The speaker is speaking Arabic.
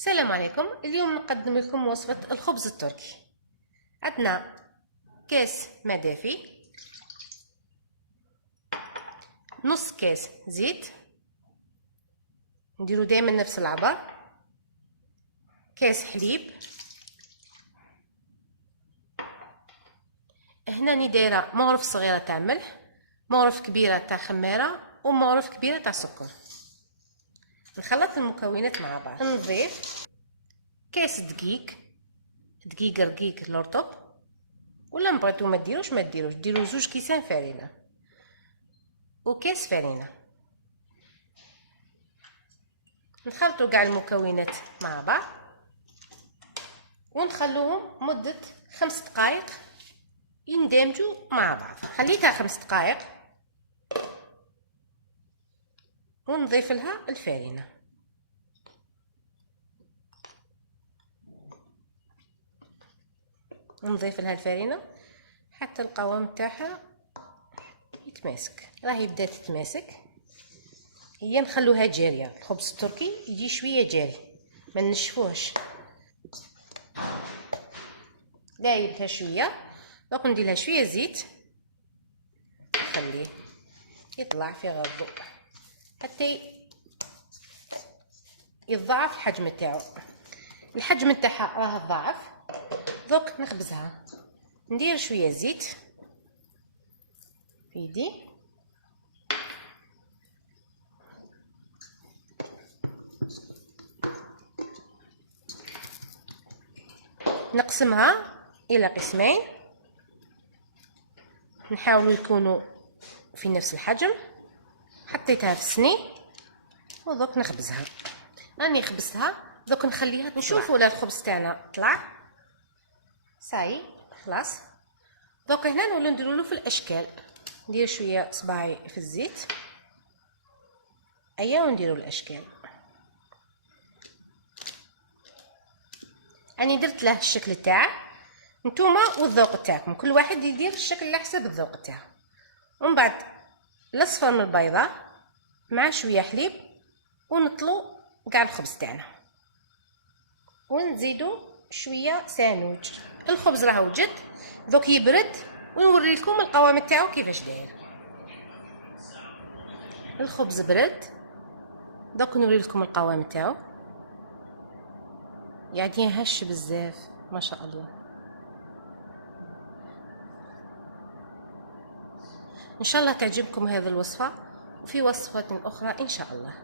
السلام عليكم. اليوم نقدم لكم وصفة الخبز التركي. عندنا كاس ماء دافي، نص كاس زيت، نديرو دائما نفس العبار، كاس حليب، هنا راني دايره مغرف صغيره تاع ملح، مغرف كبيره تاع خميره، ومغرف كبيره تاع سكر. نخلط المكونات مع بعض. نضيف كاس دقيق رقيق لورطب، ولا بغيتو ما ديروش ديروا 2 كيسان فرينه وكاس فرينه. نخلطوا كاع المكونات مع بعض ونخلوهم مده 5 دقائق يندمجوا مع بعض. خليتها 5 دقائق ونضيف لها الفرينه. ونضيف لها الفرينه حتى القوام تاعها يتماسك. راهي بدات تتماسك، هي نخلوها جاريه. الخبز التركي يجي شويه جاري، ما نشفوهش، دايرتها شويه. دوك ندير لها شويه زيت، نخليه يطلع في غير الضوء حتى يتضاعف الحجم تاعو. الحجم تاعها راه تضاعف. دوك نخبزها، ندير شويه زيت في يدي، نقسمها الى قسمين، نحاول يكونوا في نفس الحجم. حطيتها في الصني ودوك نخبزها. راني خبزتها، دوك نخليها تطلع. نشوفوا لا الخبز تاعنا طلع صاي خلاص. دوك هنا نولو نديرو له في الاشكال. ندير شويه صباعي في الزيت، ايا ونديرو الاشكال. راني درت له الشكل تاعه، نتوما والذوق تاعكم، كل واحد يدير الشكل على حسب الذوق تاعه. ومن بعد الاصفر من البيضه مع شويه حليب ونطلو كاع الخبز تاعنا، ونزيدو شويه سانوج. الخبز راه وجد، دوك يبرد ونوري لكم القوام تاعو كيفاش داير. الخبز برد، دوك نوري لكم القوام تاعو. يعني هش بزاف ما شاء الله. ان شاء الله تعجبكم هذه الوصفه، وفي وصفات اخرى ان شاء الله.